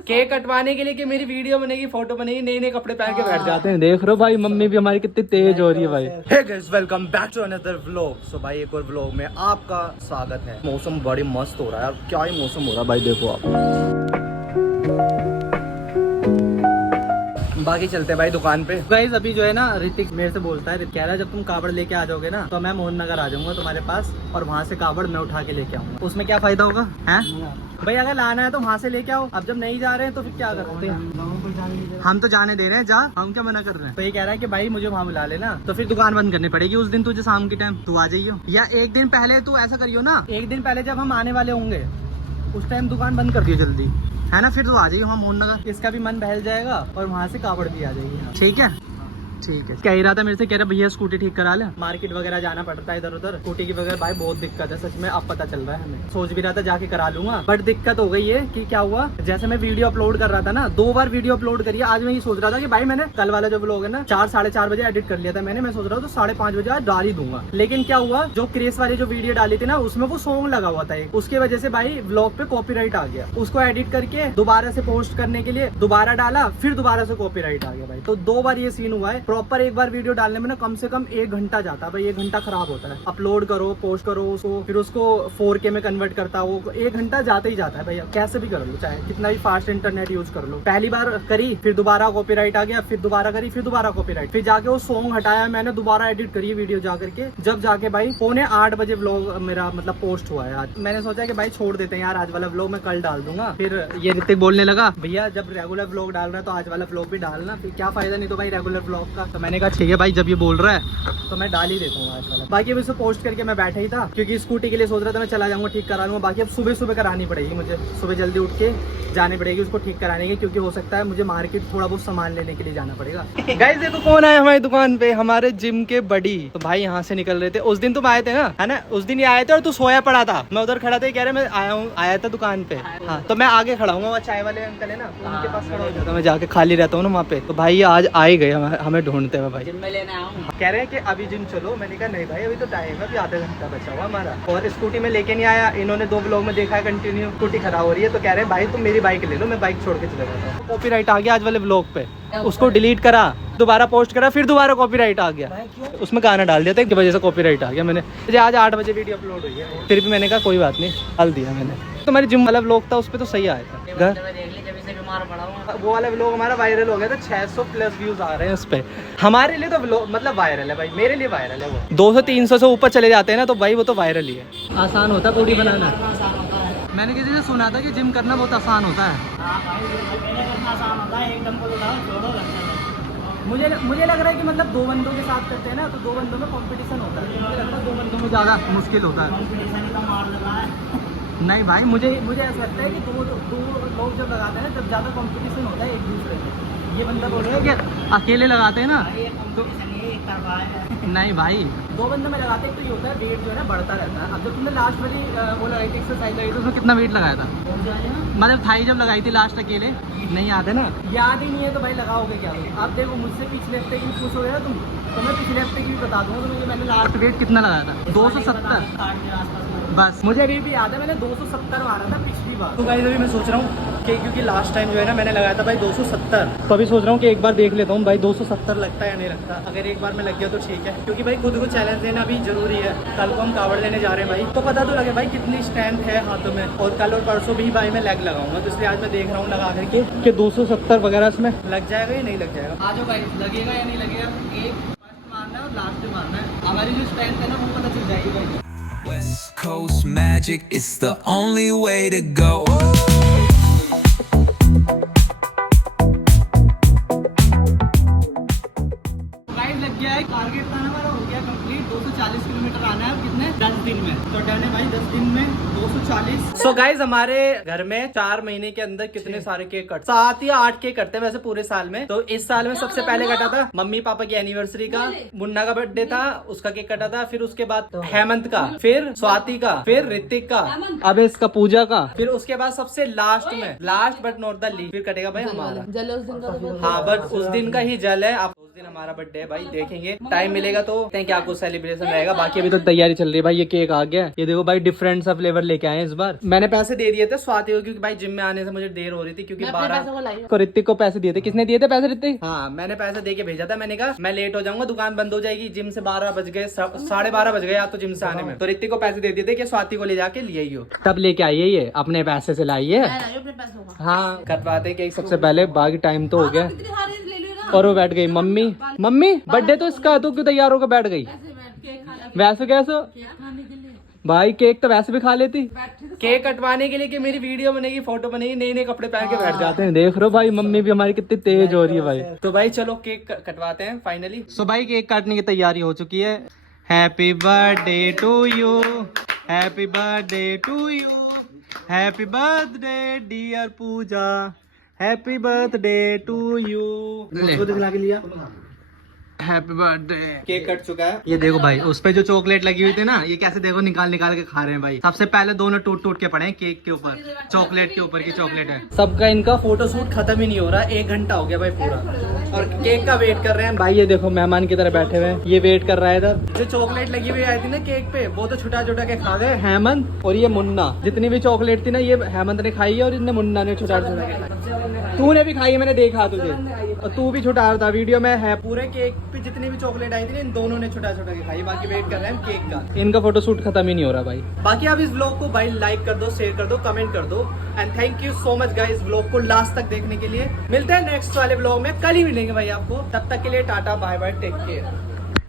Cake कटवाने के लिए कि मेरी वीडियो बनेगी, फोटो बनेगी, नए नए कपड़े पहन के बैठ जाते हैं। देख रहे हो भाई, मम्मी भी हमारी कितनी तेज हो रही है भाई। Hey guys, welcome back to another vlog. So भाई एक और व्लॉग में आपका स्वागत है। मौसम बड़ी मस्त हो रहा है, क्या ही मौसम हो रहा है भाई, देखो आप। बाकी चलते हैं भाई दुकान पे। गाइस अभी जो है ना, ऋतिक मेरे से बोलता है, कह रहा है जब तुम कावड़ लेके आ जाओगे ना तो मैं मोहन नगर आ जाऊंगा तुम्हारे पास, और वहाँ से कावड़ मैं उठा के लेके आऊंगा। उसमें क्या फायदा होगा हैं भाई? अगर लाना है तो वहाँ से लेके आओ। अब जब नहीं जा रहे हैं तो फिर क्या करते हैं? हम तो जाने दे रहे हैं, जा, हम क्या मना कर रहे हैं? तो ये कह रहा है कि भाई मुझे वहाँ बुला लेना, तो फिर दुकान बंद करनी पड़ेगी उस दिन तुझे, शाम के टाइम तू आ जाइयो, या एक दिन पहले तू ऐसा करियो ना, एक दिन पहले जब हम आने वाले होंगे उस टाइम दुकान बंद कर दियो जल्दी, है ना? फिर तो आ जाइए वहाँ मोहन नगर, इसका भी मन बहल जाएगा और वहाँ से कावड़ भी आ जाएगी। ठीक है ठीक है। कह रहा था मेरे से, कह रहा भैया स्कूटी ठीक करा ले, मार्केट वगैरह जाना पड़ता है इधर उधर, स्कूटी की वगैरह भाई बहुत दिक्कत है सच में, अब पता चल रहा है हमें। सोच भी रहा था जाके करा लूंगा, बट दिक्कत हो गई है कि क्या हुआ, जैसे मैं वीडियो अपलोड कर रहा था ना, 2 बार वीडियो अपलोड करिए। आज मैं ये सोच रहा था कि भाई मैंने कल वाला जो व्लॉग है ना 4 साढ़े 4 बजे एडिट कर लिया था मैंने, मैं सोच रहा था तो 5:30 बजे आज डाल ही दूंगा। लेकिन क्या हुआ, जो क्रेस वाली जो वीडियो डाली थी ना उसमें वो सॉन्ग लगा हुआ था एक, उसकी वजह से भाई व्लॉग पे कॉपीराइट आ गया। उसको एडिट करके दोबारा से पोस्ट करने के लिए दोबारा डाला, फिर दोबारा से कॉपीराइट आ गया भाई। तो 2 बार ये सीन हुआ है। प्रॉपर एक बार वीडियो डालने में ना कम से कम 1 घंटा जाता है भाई, 1 घंटा खराब होता है। अपलोड करो, पोस्ट करो उसको, फिर उसको 4K में कन्वर्ट करता है वो, 1 घंटा जाता ही जाता है भैया, कैसे भी कर लो, चाहे कितना भी फास्ट इंटरनेट यूज कर लो। पहली बार करी, फिर दोबारा कॉपीराइट आ गया, फिर दोबारा करी, फिर दोबारा कॉपीराइट, फिर जाके वो सॉन्ग हटाया मैंने, दोबारा एडिट करी वीडियो जा करके, जब जाके भाई 7:45 बजे व्लॉग मेरा मतलब पोस्ट हुआ है आज। मैंने सोचा कि भाई छोड़ देते हैं यार, आज वाला व्लॉग मैं कल डाल दूंगा। फिर ये ऋतिक बोलने लगा भैया जब रेगुलर व्लॉग डाल रहा है तो आज वाला व्लॉग भी डालना, फिर क्या फायदा नहीं तो भाई रेगुलर व्लॉग का। तो मैंने कहा ठीक है भाई, जब ये बोल रहा है तो मैं डाल ही देता हूँ आज वाला। बाकी अभी इसे पोस्ट करके मैं बैठा ही था, क्योंकि स्कूटी के लिए सोच रहा था मैं चला जाऊंगा, ठीक करा लूंगा। बाकी अब सुबह सुबह करानी पड़ेगी मुझे, सुबह जल्दी उठ के जानी पड़ेगी उसको ठीक कराने की, क्योंकि हो सकता है मुझे मार्केट थोड़ा बहुत सामान लेने के लिए जाना पड़ेगा। गाइस देखो कौन आया हमारी दुकान पे, हमारे जिम के बडी। तो भाई यहाँ से निकल रहे थे, उस दिन तुम आए थे ना, है ना? उस दिन ये आए थे और तू सोया पड़ा था, मैं उधर खड़ा था, कह रहे मैं आया था दुकान पे। हाँ तो मैं आगे खड़ा हूँ, वहाँ चाय वाले अंकल है ना, उनके पास खड़ा हो जाता, मैं जाके खाली रहता हूँ ना वहाँ पे। तो भाई आज आ ही गए हमें ढूंढते हुए भाई, कह रहे हैं कि अभी जिम चलो। मैंने कहा नहीं भाई अभी तो टाइम है, अभी आधा घंटा बचा हुआ हमारा। और स्कूटी में लेके नहीं आया, इन्होंने 2 व्लॉग में देखा है कंटिन्यू स्कूटी खराब हो रही है, तो कह रहे हैं भाई तुम मेरी बाइक ले लो, मैं बाइक छोड़ के चले जाता हूँ। कॉपीराइट आ गया आज वाले व्लॉग पे, उसको डिलीट करा, दोबारा पोस्ट करा, फिर दोबारा कॉपीराइट आ गया, उसमें गाना डाल दिया था एक वजह से कॉपीराइट आ गया। मैंने आज 8 बजे वीडियो अपलोड हुई है, फिर भी मैंने कहा कोई बात नहीं डाल दिया मैंने। तुम्हारी जिम वाला व्लॉग था उस पर तो सही आया था, वो वाला व्लॉग हमारा वायरल हो गया था, 600+ व्यूज आ रहे हैं उस पे। हमारे लिए तो व्लॉग मतलब वायरल है भाई, मेरे लिए वायरल है वो। 200-300 से ऊपर चले जाते हैं ना तो भाई वो तो वायरल ही है। आसान होता है बॉडी बनाना, मैंने किसी से सुना था कि जिम करना बहुत आसान होता है। मुझे लग रहा है कि मतलब 2 बंदों के साथ करते हैं ना तो 2 बंदों में कंपटीशन होता है, मुझे लग रहा है 2 बंदों में ज़्यादा मुश्किल होता है। नहीं भाई मुझे ऐसा लगता है कि दो लोग जब लगाते हैं ना तब ज़्यादा कंपटीशन होता है एक दूसरे से। ये बंदा बोल रहा है कि अकेले लगाते हैं ना तो नहीं भाई, 2 बंदे में लगाते हैं तो ये होता है वेट जो है ना बढ़ता रहता है। अब जब तुमने लास्ट वाली वो लगाई थी एक्सरसाइज लगाई थी उसमें कितना वेट लगाया था? मतलब थाई जब लगाई थी लास्ट अकेले, नहीं याद है ना? याद ही नहीं है तो भाई लगाओगे क्या? अब देखो मुझसे पिछले हफ्ते की पूछोगे ना तुम तो मैं पिछले हफ्ते की बता दूंगा तो मैंने लास्ट वेट कितना लगाया था? 270 बस। मुझे अभी भी याद है मैंने 270 मारा था पिछली बार। तो गाइस अभी मैं सोच रहा हूँ कि क्योंकि लास्ट टाइम जो है ना मैंने लगाया था भाई 270, तो अभी सोच रहा हूँ कि एक बार देख लेता हूँ भाई 270 लगता है या नहीं लगता। अगर एक बार में लग गया तो ठीक है, क्योंकि भाई खुद को चैलेंज देना भी जरूरी है। कल को हम कावड़ लेने जा रहे हैं भाई, तो पता तो लगे भाई कितनी स्ट्रेंथ है हाथों में। और कल और परसों भी भाई मैं लेग लगाऊंगा, तो इसलिए आज मैं देख रहा हूँ लगा करके कि 270 वगैरह इसमें लग जाएगा या नहीं लग जाएगा। आ जाओ भाई, लगेगा या नहीं लगेगा, एक फर्स्ट मारना है और लास्ट में मारना है। हमारी जो स्ट्रेंथ है ना वो पता चल जाएगी भाई। West Coast magic, it's the only way to go. Guys लग गया है, टारगेट था ना हमारा हो गया कंप्लीट। 240 किलोमीटर आना है कितने 10 दिन में, तो डन है भाई 10 दिन में 240। सो गाइस हमारे घर में 4 महीने के अंदर कितने सारे केक कट, 7 या 8 केक कटते हैं वैसे पूरे साल में। तो इस साल में सबसे पहले कटा था मम्मी पापा की एनिवर्सरी का, मुन्ना का बर्थडे था उसका केक कटा था, फिर उसके बाद हेमंत का, फिर स्वाति का, फिर ऋतिक का, अब इसका पूजा का, फिर उसके बाद सबसे लास्ट में, last but not the least, फिर कटेगा भाई हमारा। जल उस दिन का तो हाँ बट उस दिन का ही जल है, आप दिन हमारा बर्थडे है भाई, देखेंगे टाइम मिलेगा तो देखते हैं क्या कुछ सेलिब्रेशन रहेगा। बाकी अभी तो तैयारी चल रही है भाई। ये केक आ गया, ये देखो भाई डिफरेंट सा फ्लेवर लेके आए हैं इस बार। मैंने पैसे दे दिए थे स्वाति को, क्योंकि भाई जिम में आने से मुझे देर हो रही थी, क्योंकि 12 को ऋतिक को पैसे दिए थे। किसने दिए थे पैसे? ऋतिक। हाँ मैंने पैसे दे के भेजा था। मैंने कहा मैं लेट हो जाऊंगा, दुकान बंद हो जाएगी। जिम से 12 बज गए, 12:30 बज गए या तो जिम से आने में। तो ऋतिक को पैसे दे दिए थे कि स्वाति को ले जाके ले आइयो, तब लेके आइए। ये अपने पैसे से लाइए। हाँ कटवाते केक सबसे पहले, बाकी टाइम तो हो गया। और वो बैठ गई मम्मी। मम्मी बर्थडे तो इसका, तू क्यों तैयार होकर बैठ गई? वैसे कैसे भाई, केक तो वैसे भी खा लेती। केक कटवाने के लिए कि मेरी वीडियो बनेगी, फोटो बनेगी, नए नए कपड़े पहन के बैठ जाते हैं। देख रहे हो भाई मम्मी भी हमारी कितनी तेज हो रही है भाई। तो भाई चलो केक कटवाते हैं फाइनली। सो भाई केक काटने की तैयारी हो चुकी है। Happy birthday to you, happy birthday to you, happy birthday dear Pooja, happy birthday to you. दिखला के लिया हैप्पी बर्थडे। केक कट चुका है। ये देखो भाई उस पे जो चॉकलेट लगी हुई थी ना, ये कैसे देखो निकाल निकाल के खा रहे हैं भाई। सबसे पहले दोनों टूट टूट के पड़े हैं केक के ऊपर, चॉकलेट के ऊपर की चॉकलेट है। सबका इनका फोटो शूट खत्म ही नहीं हो रहा, 1 घंटा हो गया भाई पूरा, और केक का वेट कर रहे हैं भाई। ये देखो मेहमान की तरह बैठे हुए हैं, ये वेट कर रहा है इधर। जो चॉकलेट लगी हुई आई थी ना केक पे, वो तो छुटा छुटा के खा गए हेमंत और ये मुन्ना। जितनी भी चॉकलेट थी ना ये हेमंत ने खाई है और इनने मुन्ना ने छुटा छुटा के। तूने भी खाई है, मैंने देखा तुझे, और तू भी छुटा रहा था वीडियो में। है पूरे केक पे जितनी भी चॉकलेट आई थी इन दोनों ने छुटा छुटा के खाई। बाकी वेट कर रहे हैं केक का। इनका फोटो शूट खत्म ही नहीं हो रहा भाई। बाकी आप इस व्लॉग को भाई लाइक कर दो, शेयर कर दो, कमेंट कर दो। And thank you so much guys vlog को लास्ट तक देखने के लिए। मिलते हैं नेक्स्ट वाले व्लॉग में, कल ही मिलेंगे भाई आपको। तब तक के लिए tata bye bye, take care.